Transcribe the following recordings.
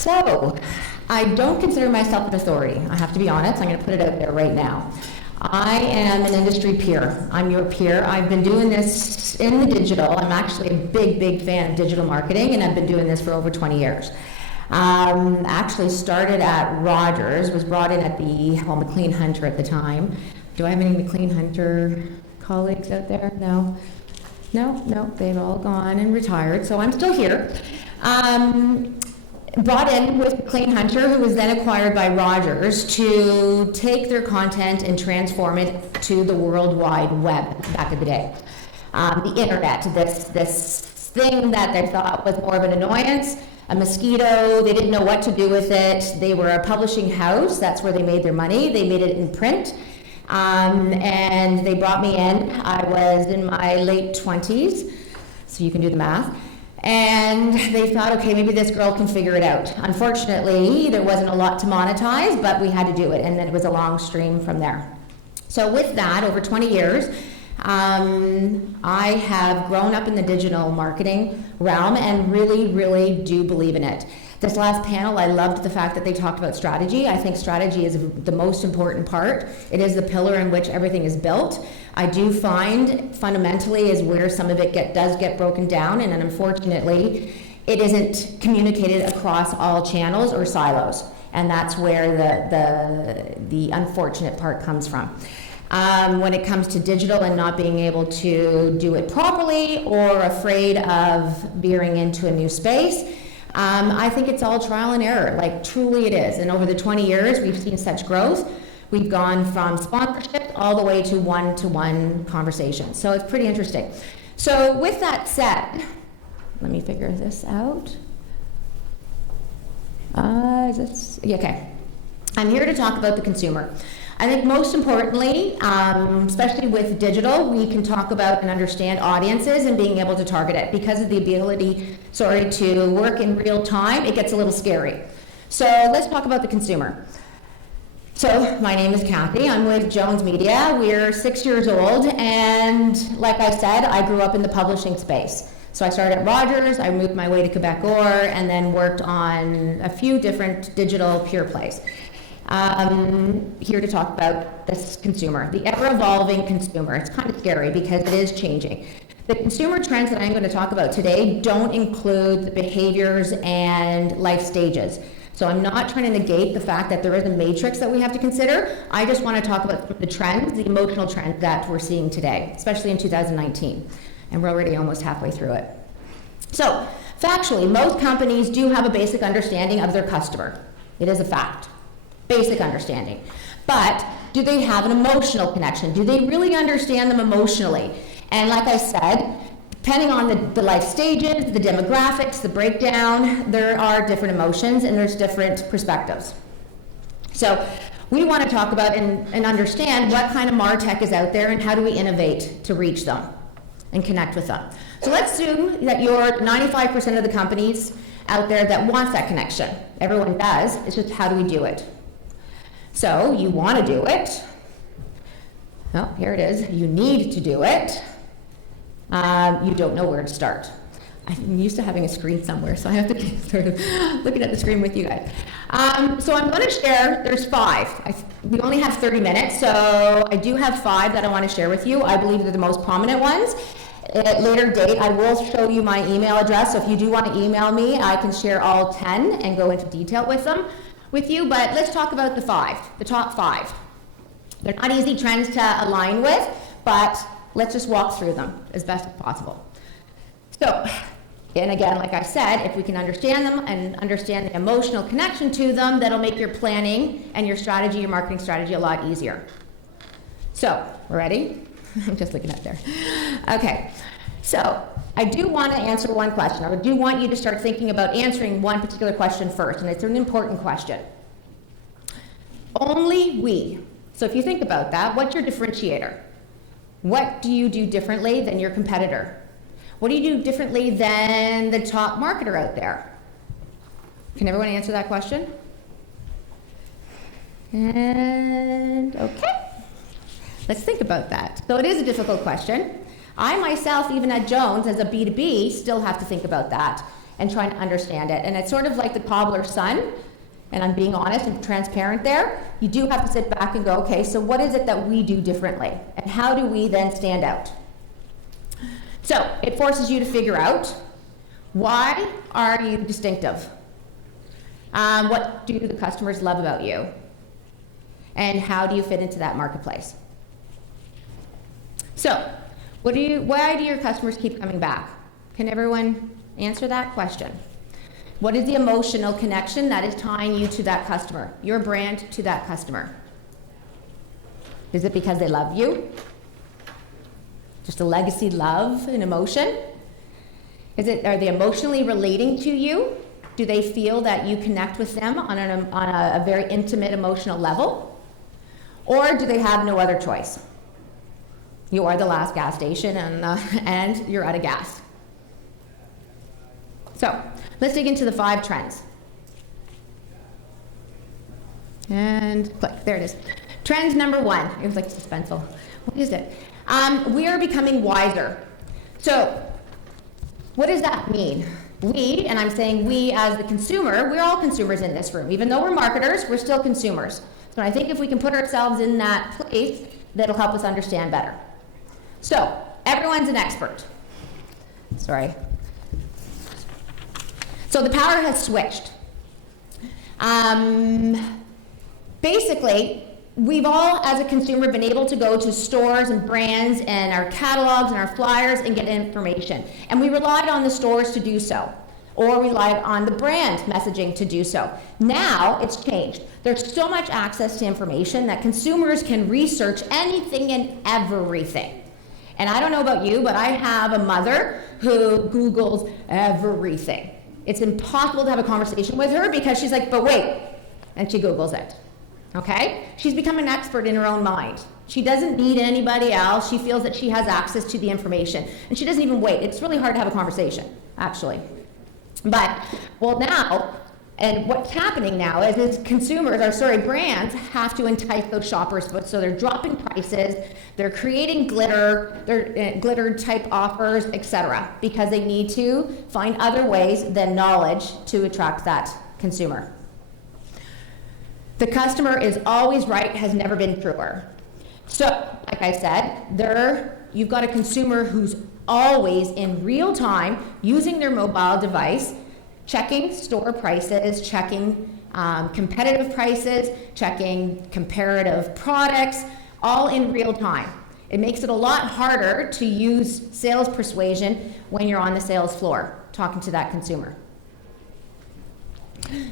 So, I don't consider myself an authority. I have to be honest. I'm going to put it out there right now. I am an industry peer. I'm your peer. I've been doing this in the digital. I'm actually a big fan of digital marketing, and I've been doing this for over 20 years. Actually started at Rogers, was brought in at the, McLean Hunter at the time. Do I have any McLean Hunter colleagues out there? No? No, they've all gone and retired, so I'm still here. Brought in with McLean Hunter, who was then acquired by Rogers, to take their content and transform it to the World Wide Web back in the day. The internet, this thing that they thought was more of an annoyance, a mosquito, they didn't know what to do with it. They were a publishing house, that's where they made their money. They made it in print, and they brought me in. I was in my late 20s, so you can do the math. And they thought, okay, maybe this girl can figure it out. Unfortunately, there wasn't a lot to monetize, but we had to do it, and then it was a long stream from there. So with that, over 20 years, I have grown up in the digital marketing realm and really do believe in it. This last panel, I loved the fact that they talked about strategy. I think strategy is the most important part. It is the pillar in which everything is built. I do find fundamentally is where some of it does get broken down, and then unfortunately, it isn't communicated across all channels or silos, and that's where the unfortunate part comes from. When it comes to digital and not being able to do it properly or afraid of veering into a new space, I think it's all trial and error, like truly it is. And over the 20 years, we've seen such growth. We've gone from sponsorship all the way to one-to-one conversations. So it's pretty interesting. So with that said, let me figure this out. Okay. I'm here to talk about the consumer. I think most importantly, especially with digital, we can talk about and understand audiences and being able to target it. Because of the ability, to work in real time, it gets a little scary. So let's talk about the consumer. So my name is Cathy. I'm with Jones Media. We're 6 years old, and like I said, I grew up in the publishing space. So I started at Rogers, I moved my way to Quebecor, and then worked on a few different digital pure plays. Here to talk about this consumer, the ever-evolving consumer. It's kind of scary because it is changing. The consumer trends that I'm going to talk about today don't include the behaviors and life stages. So I'm not trying to negate the fact that there is a matrix that we have to consider. I just want to talk about the trends, the emotional trends that we're seeing today, especially in 2019. And we're already almost halfway through it. So factually, most companies do have a basic understanding of their customer. It is a fact. Basic understanding. But do they have an emotional connection? Do they really understand them emotionally? And like I said, depending on the life stages, the demographics, the breakdown, there are different emotions and there's different perspectives. So we want to talk about and understand what kind of MarTech is out there and how do we innovate to reach them and connect with them. So let's assume that you're 95% of the companies out there that wants that connection. Everyone does. It's just how do we do it? So you want to do it. Oh, here it is. You need to do it. You don't know where to start. I'm used to having a screen somewhere, so I have to keep sort of looking at the screen with you guys. So I'm going to share, there's 5. We only have 30 minutes, so I do have 5 that I want to share with you. I believe they're the most prominent ones. At a later date, I will show you my email address, so if you do want to email me, I can share all 10 and go into detail with you, but let's talk about the top 5. They're not easy trends to align with, but let's just walk through them as best as possible. So, and again, like I said, if we can understand them and understand the emotional connection to them, that'll make your planning and your strategy, your marketing strategy, a lot easier. So, we're ready? I'm just looking up there. Okay, so I do want to answer one question. I do want you to start thinking about answering one particular question first, and it's an important question. Only we. So if you think about that, what's your differentiator? What do you do differently than your competitor? What do you do differently than the top marketer out there? Can everyone answer that question? And okay, let's think about that. So it is a difficult question. I myself, even at Jones, as a B2B, still have to think about that. and trying to understand it. And it's sort of like the cobbler's son, and I'm being honest and transparent there. You do have to sit back and go, okay, so what is it that we do differently? And how do we then stand out? So it forces you to figure out, why are you distinctive? What do the customers love about you? And how do you fit into that marketplace? So, why do your customers keep coming back? Can everyone answer that question? What is the emotional connection that is tying you to that customer, your brand to that customer? Is it because they love you? Just a legacy love and emotion? Are they emotionally relating to you? Do they feel that you connect with them on a very intimate emotional level? Or do they have no other choice? You are the last gas station and you're out of gas. So let's dig into the 5 trends. And click, there it is. Trend number 1, it was like suspenseful. What is it? We are becoming wiser. So what does that mean? We, and I'm saying we as the consumer, we're all consumers in this room. Even though we're marketers, we're still consumers. So I think if we can put ourselves in that place, that'll help us understand better. So everyone's an expert. Sorry. So the power has switched. Basically, we've all, as a consumer, been able to go to stores and brands and our catalogs and our flyers and get information. And we relied on the stores to do so, or relied on the brand messaging to do so. Now it's changed. There's so much access to information that consumers can research anything and everything. And I don't know about you, but I have a mother who Googles everything. It's impossible to have a conversation with her because she's like, but wait, and she Googles it. Okay? She's become an expert in her own mind. She doesn't need anybody else. She feels that she has access to the information. And she doesn't even wait. It's really hard to have a conversation, actually. But, well, now, and what's happening now is brands have to entice those shoppers. So they're dropping prices, they're creating glitter type offers, etc., because they need to find other ways than knowledge to attract that consumer. The customer is always right has never been truer. So, like I said, you've got a consumer who's always in real time using their mobile device, checking store prices, checking competitive prices, checking comparative products, all in real time. It makes it a lot harder to use sales persuasion when you're on the sales floor talking to that consumer.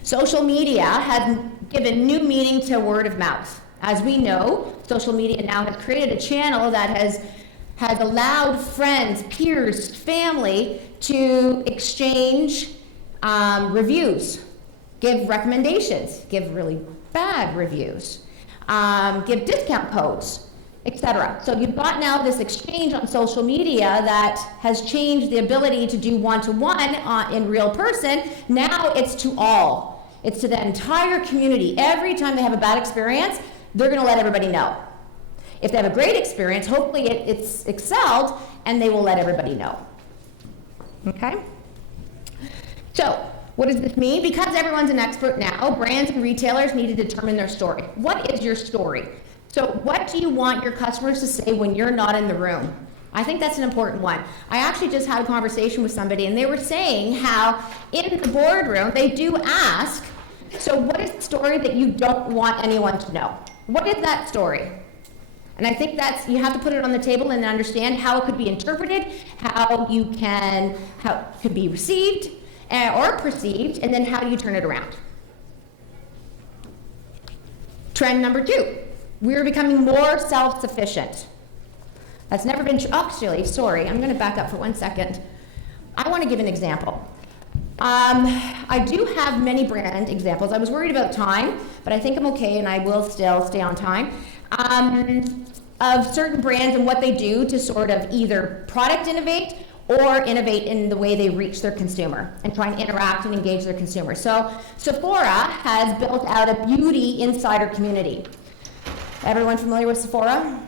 Social media has given new meaning to word of mouth. As we know, social media now has created a channel that has allowed friends, peers, family to exchange reviews, give recommendations, give really bad reviews, give discount codes, etc. So you've got now this exchange on social media that has changed the ability to do one-to-one in real person. Now it's to all. It's to the entire community. Every time they have a bad experience, they're going to let everybody know. If they have a great experience, hopefully it's excelled, and they will let everybody know. Okay? So, what does this mean? Because everyone's an expert now, brands and retailers need to determine their story. What is your story? So, what do you want your customers to say when you're not in the room? I think that's an important one. I actually just had a conversation with somebody, and they were saying how in the boardroom they do ask, so what is the story that you don't want anyone to know? What is that story? And I think you have to put it on the table and understand how it could be interpreted, how it could be received or perceived, and then how do you turn it around? Trend number 2, we're becoming more self-sufficient. That's never been true. Actually, sorry, I'm going to back up for 1 second. I want to give an example. I do have many brand examples. I was worried about time, but I think I'm okay, and I will still stay on time. Of certain brands and what they do to sort of either product innovate or innovate in the way they reach their consumer and try and interact and engage their consumer. So Sephora has built out a beauty insider community. Everyone familiar with Sephora?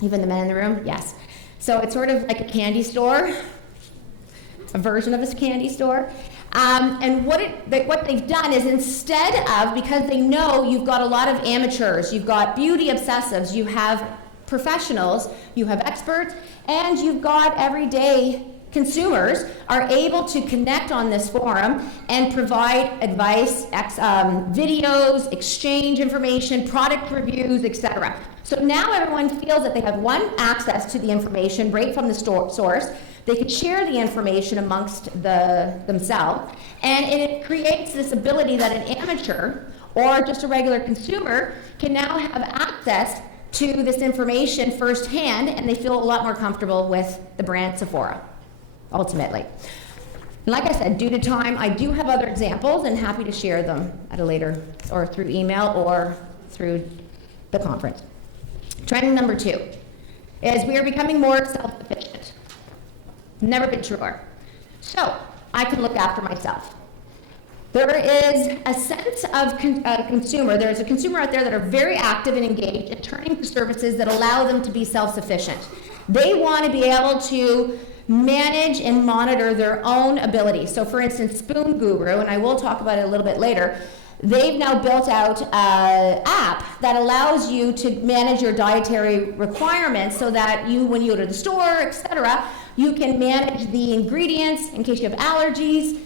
Even the men in the room? Yes. So it's sort of like a candy store. a version of a candy store. And what they've done is, instead of, because they know you've got a lot of amateurs, you've got beauty obsessives, you have professionals, you have experts, and you've got everyday consumers are able to connect on this forum and provide advice, videos, exchange information, product reviews, etc. So now everyone feels that they have access to the information right from the source. They can share the information amongst themselves, and it creates this ability that an amateur or just a regular consumer can now have access to this information firsthand, and they feel a lot more comfortable with the brand Sephora, ultimately. Like I said, due to time, I do have other examples and happy to share them at a later, or through email or through the conference. Trend number 2 is we are becoming more self-sufficient. Never been truer. So I can look after myself. There is a sense of consumer. There's a consumer out there that are very active and engaged in turning to services that allow them to be self-sufficient. They want to be able to manage and monitor their own abilities. So for instance, Spoon Guru, and I will talk about it a little bit later, they've now built out an app that allows you to manage your dietary requirements so that you, when you go to the store, etc., you can manage the ingredients in case you have allergies.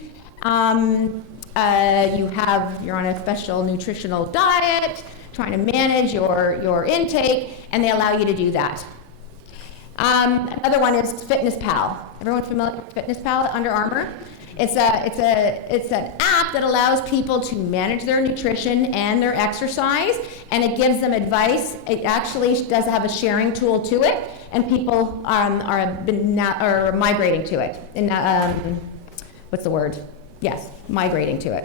You're on a special nutritional diet, trying to manage your intake, and they allow you to do that. Another one is Fitness Pal. Everyone familiar with Fitness Pal, Under Armour? It's an app that allows people to manage their nutrition and their exercise, and it gives them advice. It actually does have a sharing tool to it, and people are migrating to it. What's the word? Yes, migrating to it.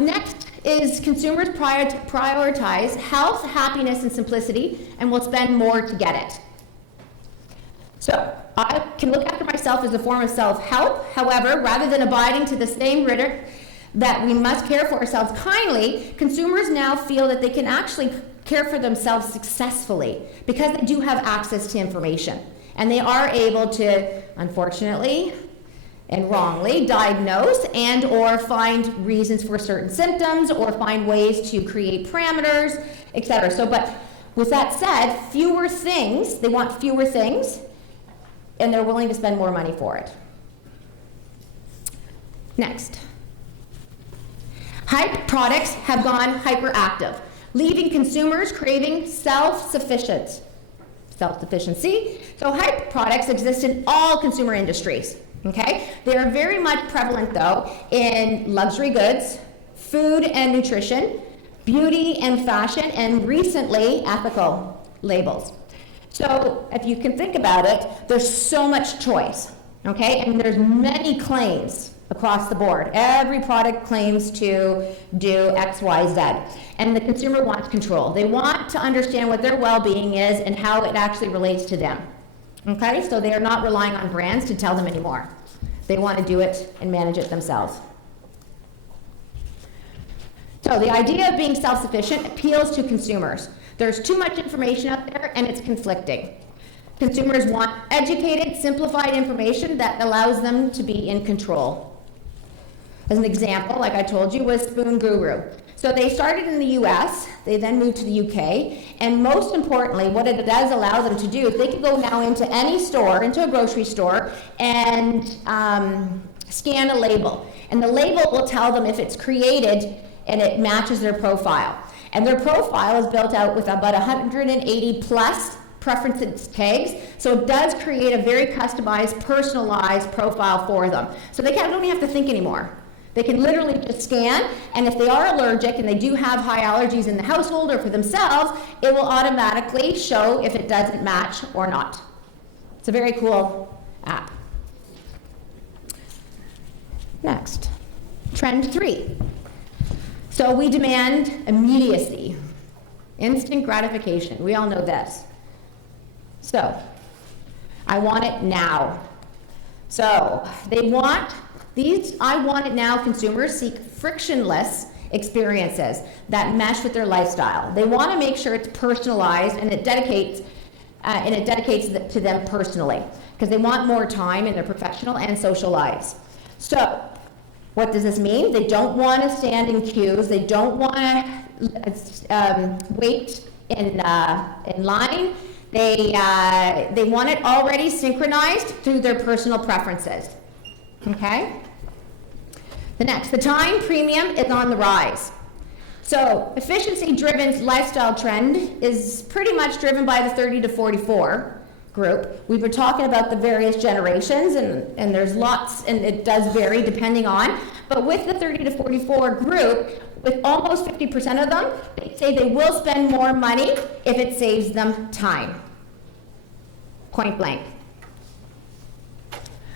Next is consumers prioritize health, happiness, and simplicity, and will spend more to get it. So I can look after myself as a form of self-help. However, rather than abiding to the same rhetoric that we must care for ourselves kindly, consumers now feel that they can actually care for themselves successfully because they do have access to information. And they are able to, unfortunately and wrongly, diagnose and or find reasons for certain symptoms or find ways to create parameters, etc. So, but with that said, fewer things, they want fewer things, and they're willing to spend more money for it. Next. Hype products have gone hyperactive, leaving consumers craving self-sufficiency. So hype products exist in all consumer industries, okay? They are very much prevalent, though, in luxury goods, food and nutrition, beauty and fashion, and recently, ethical labels. So if you can think about it, there's so much choice, okay? And there's many claims across the board. Every product claims to do X, Y, Z. And the consumer wants control. They want to understand what their well-being is and how it actually relates to them, okay? So they are not relying on brands to tell them anymore. They want to do it and manage it themselves. So the idea of being self-sufficient appeals to consumers. There's too much information out there and it's conflicting. Consumers want educated, simplified information that allows them to be in control. As an example, like I told you, was Spoon Guru. So they started in the US, they then moved to the UK, and most importantly, what it does allow them to do is they can go now into any store, into a grocery store, and scan a label. And the label will tell them if it's created and it matches their profile. And their profile is built out with about 180 plus preferences tags, so it does create a very customized, personalized profile for them. So they don't even have to think anymore. They can literally just scan, and if they are allergic and they do have high allergies in the household or for themselves, it will automatically show if it doesn't match or not. It's a very cool app. Next, trend 3. So we demand immediacy, instant gratification. We all know this. So, I want it now. So, these I want it now consumers seek frictionless experiences that mesh with their lifestyle. They want to make sure it's personalized and it dedicates to them personally. because they want more time in their professional and social lives. So, what does this mean? They don't want to stand in queues. They don't want to wait in line. They want it already synchronized through their personal preferences. Okay? The time premium is on the rise. So, efficiency-driven lifestyle trend is pretty much driven by the 30 to 44 group. We've been talking about the various generations, and there's lots, and it does vary depending on, but with the 30 to 44 group, with almost 50% of them, they say they will spend more money if it saves them time. Point blank.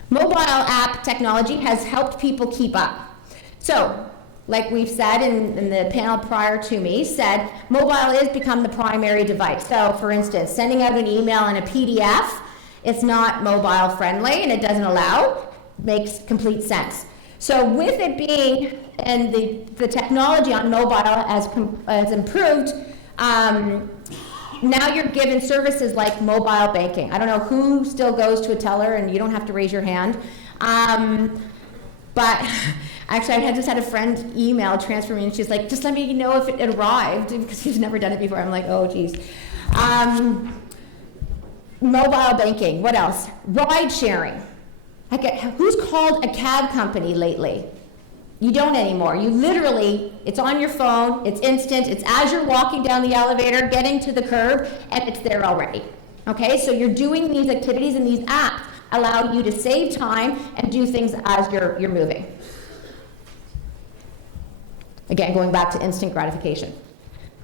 Mobile app technology has helped people keep up. So, like we've said in the panel prior to me, said mobile has become the primary device. So, for instance, sending out an email and a PDF, it's not mobile friendly and it doesn't allow, makes complete sense. So with it being, and the technology on mobile has improved, now you're given services like mobile banking. I don't know who still goes to a teller, and you don't have to raise your hand. But actually, I just had a friend email transfer me, and she's like, just let me know if it arrived, because she's never done it before. I'm like, oh, geez. Mobile banking, what else? Ride sharing. Who's called a cab company lately? You don't anymore. You literally, it's on your phone, it's instant, it's as you're walking down the elevator, getting to the curb, and it's there already. Okay, so you're doing these activities, and these apps allow you to save time and do things as you're moving. Again, going back to instant gratification.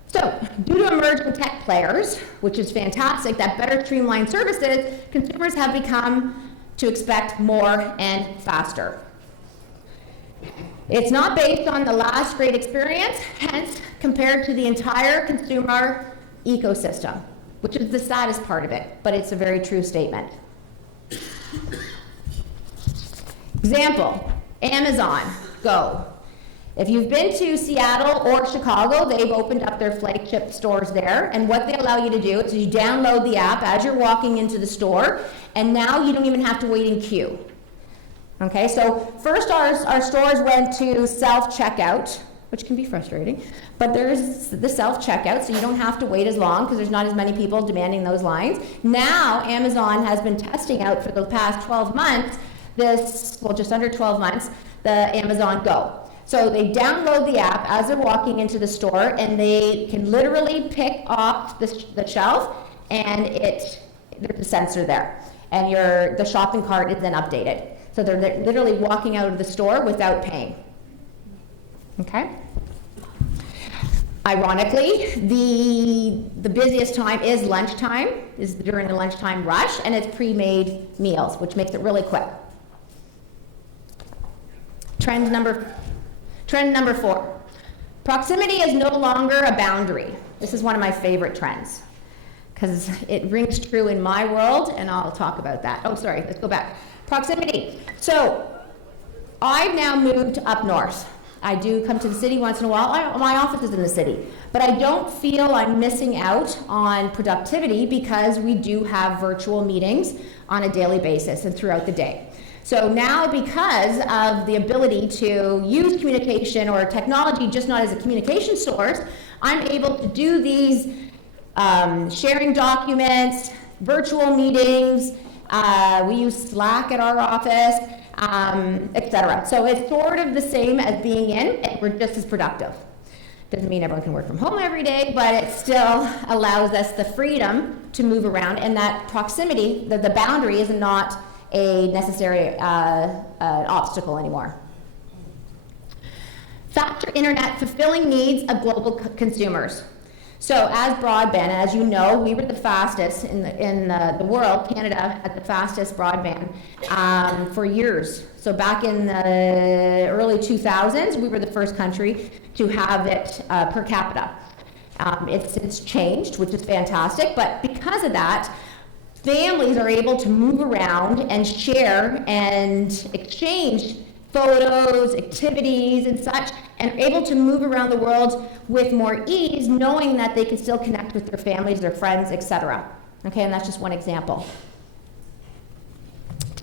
So, due to emerging tech players, which is fantastic, that better streamlined services, consumers have become to expect more and faster. It's not based on the last great experience, hence compared to the entire consumer ecosystem, which is the saddest part of it, but it's a very true statement. Example, Amazon Go. If you've been to Seattle or Chicago, they've opened up their flagship stores there, and what they allow you to do is you download the app as you're walking into the store, and now you don't even have to wait in queue. Okay, so first our stores went to self-checkout, which can be frustrating, but there's the self-checkout, so you don't have to wait as long because there's not as many people demanding those lines. Now Amazon has been testing out for the past 12 months just under 12 months, the Amazon Go. So they download the app as they're walking into the store, and they can literally pick off the shelf, and there's a sensor there, and the shopping cart is then updated. So they're literally walking out of the store without paying. Okay? Ironically, the busiest time is lunchtime, is during the lunchtime rush, and it's pre-made meals, which makes it really quick. Trend number 4. Proximity is no longer a boundary. This is one of my favorite trends because it rings true in my world, and I'll talk about that. Oh, sorry, let's go back. Proximity. So I've now moved up north. I do come to the city once in a while. My office is in the city, but I don't feel I'm missing out on productivity because we do have virtual meetings on a daily basis and throughout the day. So now, because of the ability to use communication or technology just not as a communication source, I'm able to do these sharing documents, virtual meetings, we use Slack at our office, etc. So it's sort of the same as being in, and we're just as productive. Doesn't mean everyone can work from home every day, but it still allows us the freedom to move around, and that proximity, the boundary is not a necessary obstacle anymore. Faster internet fulfilling needs of global consumers. So as broadband, as you know, we were the fastest in the world. Canada had the fastest broadband for years. So back in the early 2000s, we were the first country to have it per capita. It's changed, which is fantastic, but because of that, families are able to move around and share and exchange photos, activities, and such, and are able to move around the world with more ease, knowing that they can still connect with their families, their friends, etc. Okay, and that's just one example.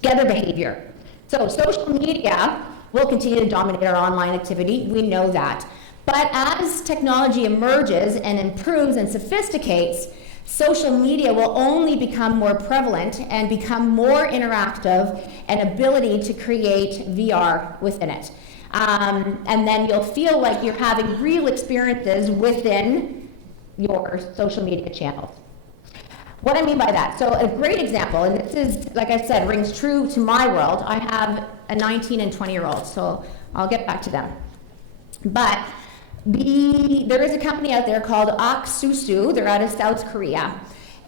Together behavior. So social media will continue to dominate our online activity. We know that. But as technology emerges and improves and sophisticates, social media will only become more prevalent and become more interactive and ability to create VR within it. And then you'll feel like you're having real experiences within your social media channels. What I mean by that, so a great example, and this is, like I said, rings true to my world. I have a 19 and 20-year-old, so I'll get back to them. But there is a company out there called Aksusu. They're out of South Korea,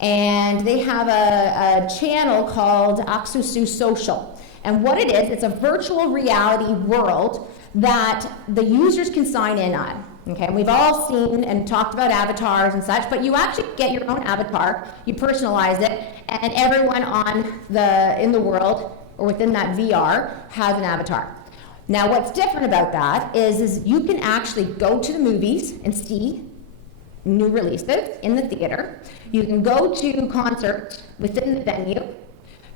and they have a channel called Aksusu Social. And what it is, it's a virtual reality world that the users can sign in on. Okay, and we've all seen and talked about avatars and such, but you actually get your own avatar, you personalize it, and everyone in the world or within that VR has an avatar. Now, what's different about that is you can actually go to the movies and see new releases in the theater. You can go to concerts within the venue.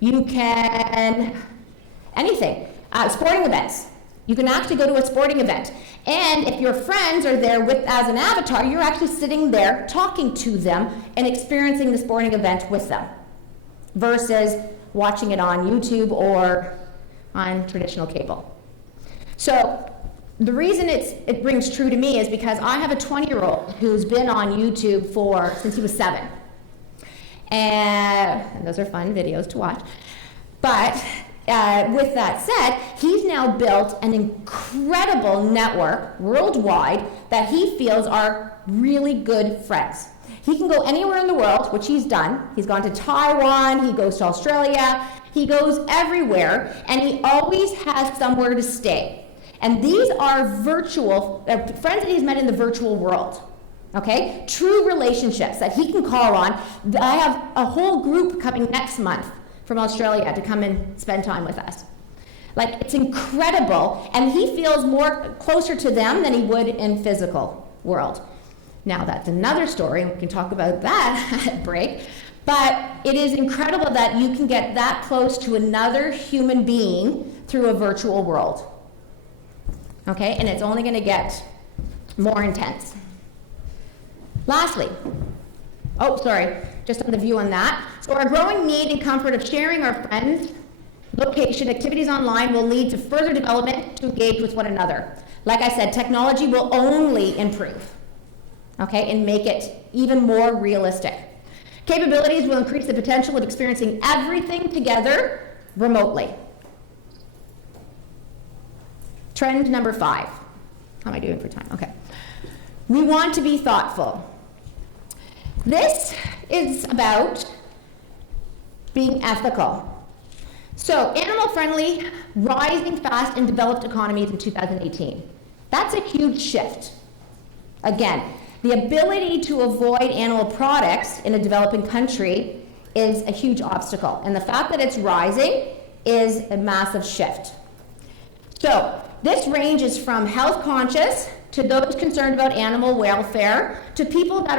You can anything, sporting events. You can actually go to a sporting event. And if your friends are there as an avatar, you're actually sitting there talking to them and experiencing the sporting event with them versus watching it on YouTube or on traditional cable. So the reason it rings true to me is because I have a 20-year-old who's been on YouTube since he was 7. And those are fun videos to watch. But with that said, he's now built an incredible network worldwide that he feels are really good friends. He can go anywhere in the world, which he's done. He's gone to Taiwan, he goes to Australia, he goes everywhere, and he always has somewhere to stay. And these are virtual, friends that he's met in the virtual world. Okay? True relationships that he can call on. I have a whole group coming next month from Australia to come and spend time with us. Like, it's incredible, and he feels more closer to them than he would in physical world. Now, that's another story, and we can talk about that at break, but it is incredible that you can get that close to another human being through a virtual world. Okay, and it's only going to get more intense. Lastly, just on the view on that. So our growing need and comfort of sharing our friends, location, activities online will lead to further development to engage with one another. Like I said, technology will only improve, okay, and make it even more realistic. Capabilities will increase the potential of experiencing everything together remotely. Trend number 5. How am I doing for time? Okay. We want to be thoughtful. This is about being ethical. So, animal-friendly, rising fast in developed economies in 2018. That's a huge shift. Again, the ability to avoid animal products in a developing country is a huge obstacle. And the fact that it's rising is a massive shift. So, this ranges from health conscious to those concerned about animal welfare to people that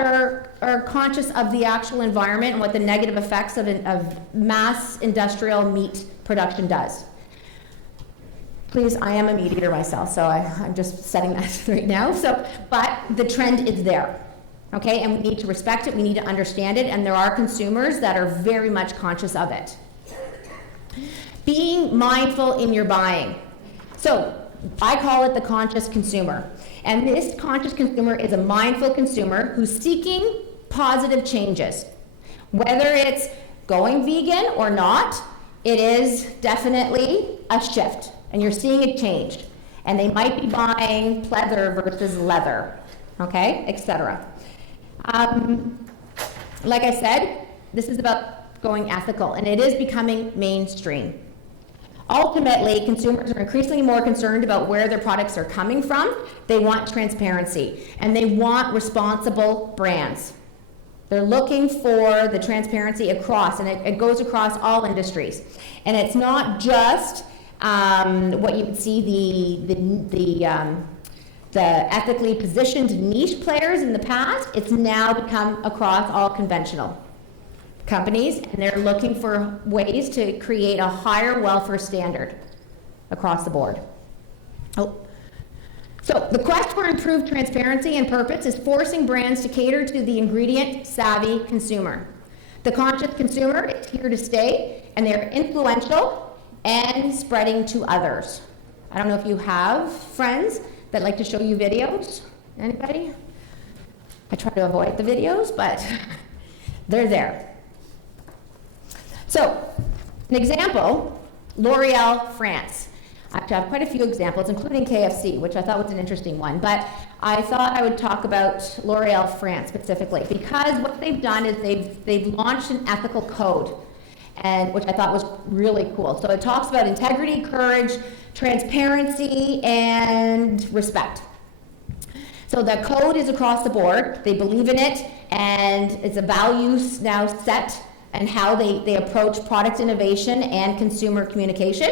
are conscious of the actual environment and what the negative effects of mass industrial meat production does. Please, I am a meat eater myself, so I'm just setting that right now. But the trend is there, okay? And we need to respect it, we need to understand it, and there are consumers that are very much conscious of it. Being mindful in your buying. So, I call it the conscious consumer. And this conscious consumer is a mindful consumer who's seeking positive changes. Whether it's going vegan or not, it is definitely a shift. And you're seeing it change. And they might be buying pleather versus leather, okay, etc. Like I said, this is about going ethical, and it is becoming mainstream. Ultimately, consumers are increasingly more concerned about where their products are coming from. They want transparency, and they want responsible brands. They're looking for the transparency across, and it goes across all industries. And it's not just what you would see the ethically positioned niche players in the past. It's now become across all conventional. companies, and they're looking for ways to create a higher welfare standard across the board. So the quest for improved transparency and purpose is forcing brands to cater to the ingredient-savvy consumer. The conscious consumer is here to stay, and they're influential and spreading to others. I don't know if you have friends that like to show you videos. Anybody? I try to avoid the videos, but they're there. So, an example, L'Oreal France. I have quite a few examples, including KFC, which I thought was an interesting one. But I thought I would talk about L'Oreal France specifically, because what they've done is they've launched an ethical code, and which I thought was really cool. So it talks about integrity, courage, transparency, and respect. So the code is across the board. They believe in it, and it's a values now set and how they approach product innovation and consumer communication.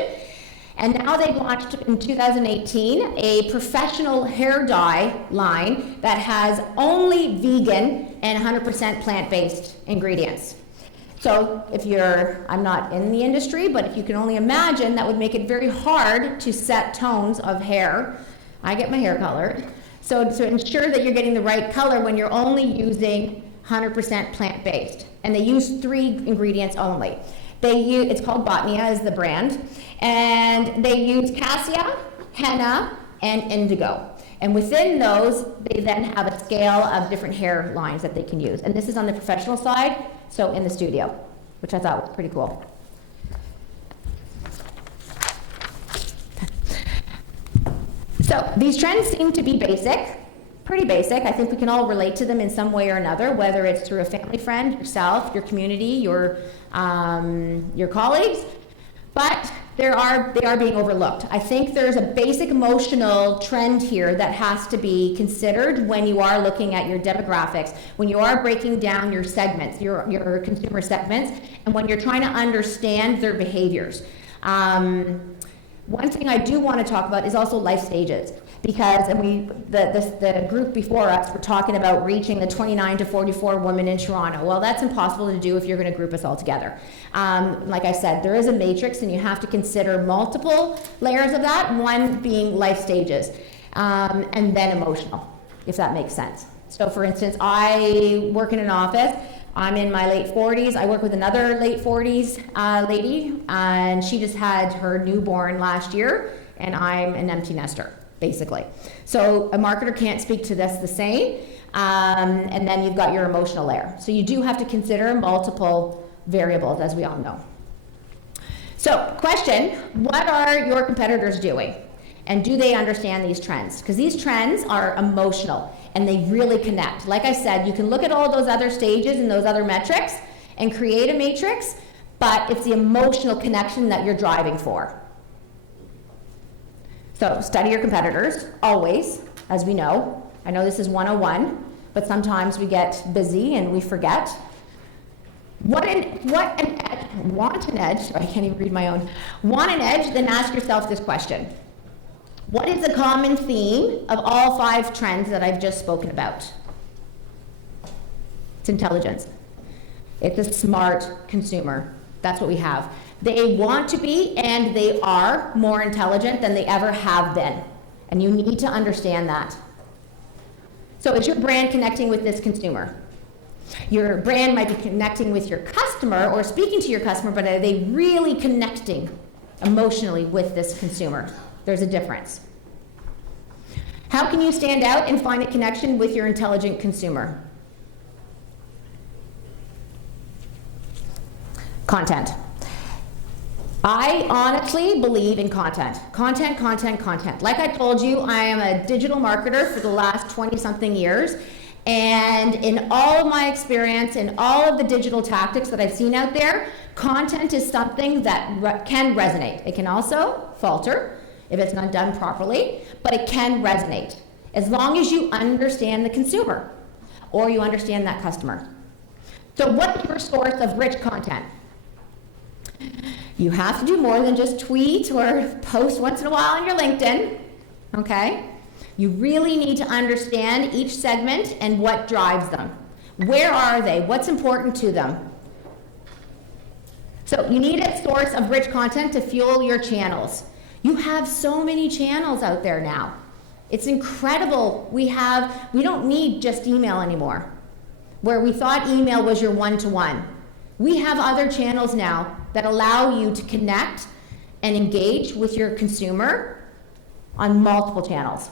And now they've launched in 2018 a professional hair dye line that has only vegan and 100% plant-based ingredients. So if I'm not in the industry, but if you can only imagine, that would make it very hard to set tones of hair. I get my hair colored. So to ensure that you're getting the right color when you're only using 100% plant-based. And they use 3 ingredients only. It's called Botnia is the brand. And they use cassia, henna, and indigo. And within those, they then have a scale of different hair lines that they can use. And this is on the professional side, so in the studio, which I thought was pretty cool. So these trends seem to be basic, pretty basic. I think we can all relate to them in some way or another, whether it's through a family friend, yourself, your community, your colleagues. But they are being overlooked. I think there's a basic emotional trend here that has to be considered when you are looking at your demographics, when you are breaking down your segments, your consumer segments, and when you're trying to understand their behaviors. One thing I do want to talk about is also life stages, because the group before us were talking about reaching the 29 to 44 women in Toronto. Well, that's impossible to do if you're going to group us all together. Like I said, there is a matrix, and you have to consider multiple layers of that, one being life stages, and then emotional, if that makes sense. So for instance, I work in an office. I'm in my late 40s. I work with another late 40s lady, and she just had her newborn last year, and I'm an empty nester, basically. So a marketer can't speak to this the same, and then you've got your emotional layer. So you do have to consider multiple variables, as we all know. So question, what are your competitors doing? And do they understand these trends? Because these trends are emotional, and they really connect. Like I said, you can look at all those other stages and those other metrics and create a matrix, but it's the emotional connection that you're driving for. So study your competitors, always, as we know. I know this is 101, but sometimes we get busy and we forget. Want an edge, sorry, I can't even read my own. Want an edge, then ask yourself this question. What is the common theme of all 5 trends that I've just spoken about? It's intelligence. It's a smart consumer. That's what we have. They want to be, and they are more intelligent than they ever have been. And you need to understand that. So is your brand connecting with this consumer? Your brand might be connecting with your customer or speaking to your customer, but are they really connecting emotionally with this consumer? There's a difference. How can you stand out and find a connection with your intelligent consumer? Content. I honestly believe in content. Content, content, content. Like I told you, I am a digital marketer for the last 20-something years. And in all of my experience, in all of the digital tactics that I've seen out there, content is something that can resonate. It can also falter if it's not done properly, but it can resonate as long as you understand the consumer or you understand that customer. So what's your source of rich content? You have to do more than just tweet or post once in a while on your LinkedIn, okay? You really need to understand each segment and what drives them. Where are they? What's important to them? So you need a source of rich content to fuel your channels. You have so many channels out there now. It's incredible. We don't need just email anymore, where we thought email was your one-to-one. We have other channels now that allow you to connect and engage with your consumer on multiple channels.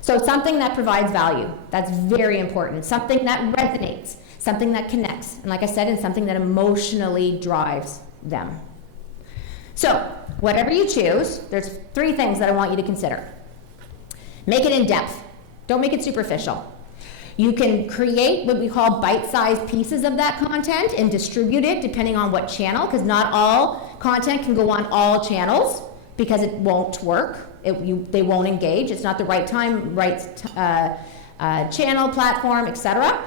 So something that provides value, that's very important. Something that resonates, something that connects, and like I said, it's something that emotionally drives them. So whatever you choose, there's 3 things that I want you to consider. Make it in depth. Don't make it superficial. You can create what we call bite-sized pieces of that content and distribute it depending on what channel, because not all content can go on all channels because it won't work. They won't engage. It's not the right time, right channel, platform, etc.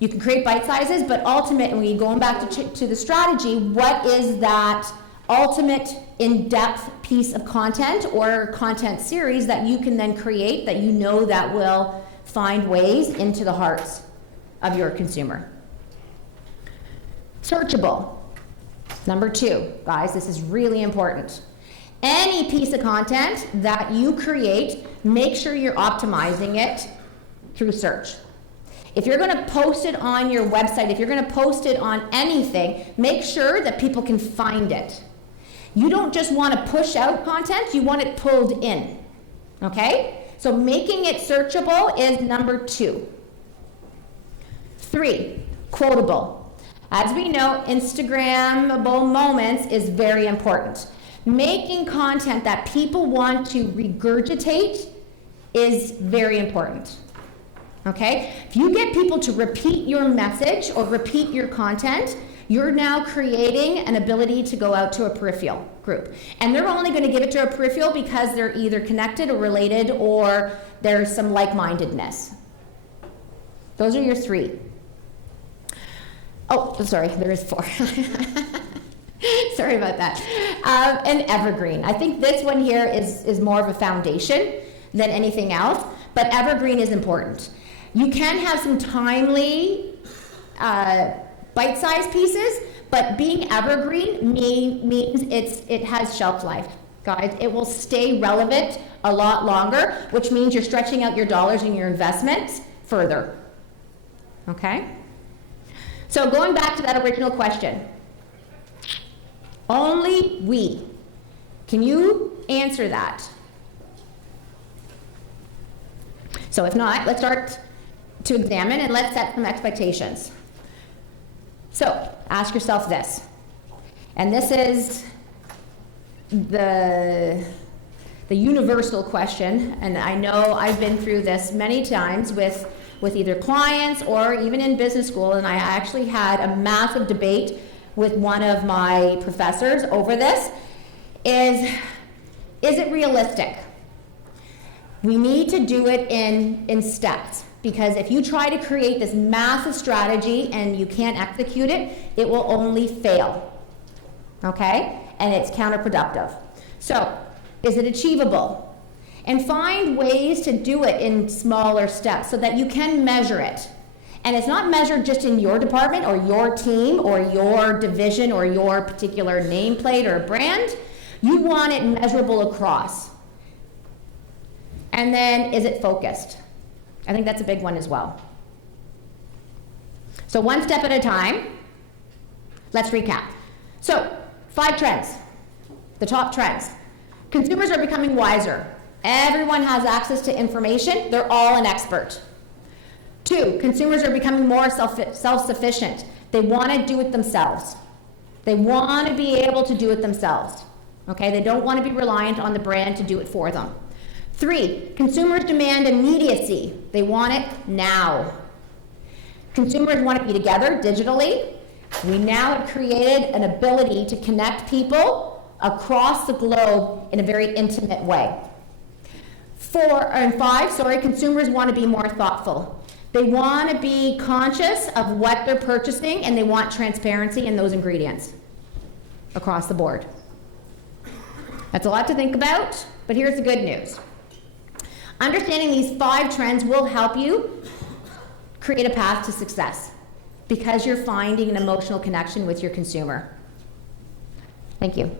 You can create bite sizes, but ultimately, going back to the strategy, what is that ultimate in-depth piece of content or content series that you can then create that you know that will find ways into the hearts of your consumer? Searchable. Number 2, guys, this is really important. Any piece of content that you create, make sure you're optimizing it through search. If you're going to post it on your website, if you're going to post it on anything, make sure that people can find it. You don't just want to push out content, you want it pulled in. Okay? So making it searchable is number 2. 3, quotable. As we know, Instagrammable moments is very important. Making content that people want to regurgitate is very important. Okay? If you get people to repeat your message or repeat your content, you're now creating an ability to go out to a peripheral group. And they're only going to give it to a peripheral because they're either connected or related or there's some like-mindedness. Those are your 3. Oh, sorry, there is 4. Sorry about that. And evergreen. I think this one here is more of a foundation than anything else, but evergreen is important. You can have some timely bite-sized pieces, but being evergreen means it has shelf life, guys. It will stay relevant a lot longer, which means you're stretching out your dollars and your investments further. Okay? So going back to that original question, only we. Can you answer that? So if not, let's start to examine and let's set some expectations. So ask yourself this, and this is the universal question, and I know I've been through this many times with either clients or even in business school, and I actually had a massive debate with one of my professors over this, is it realistic? We need to do it in steps, because if you try to create this massive strategy and you can't execute it, it will only fail, okay? And it's counterproductive. So, is it achievable? And find ways to do it in smaller steps so that you can measure it. And it's not measured just in your department or your team or your division or your particular nameplate or brand. You want it measurable across. And then, is it focused? I think that's a big one as well. So one step at a time, let's recap. So 5 trends, the top trends. Consumers are becoming wiser. Everyone has access to information. They're all an expert. 2, consumers are becoming more self-sufficient. They want to do it themselves. They want to be able to do it themselves. Okay, they don't want to be reliant on the brand to do it for them. 3, consumers demand immediacy. They want it now. Consumers want to be together digitally. We now have created an ability to connect people across the globe in a very intimate way. 5, consumers want to be more thoughtful. They want to be conscious of what they're purchasing, and they want transparency in those ingredients across the board. That's a lot to think about, but here's the good news. Understanding these 5 trends will help you create a path to success. because you're finding an emotional connection with your consumer. Thank you.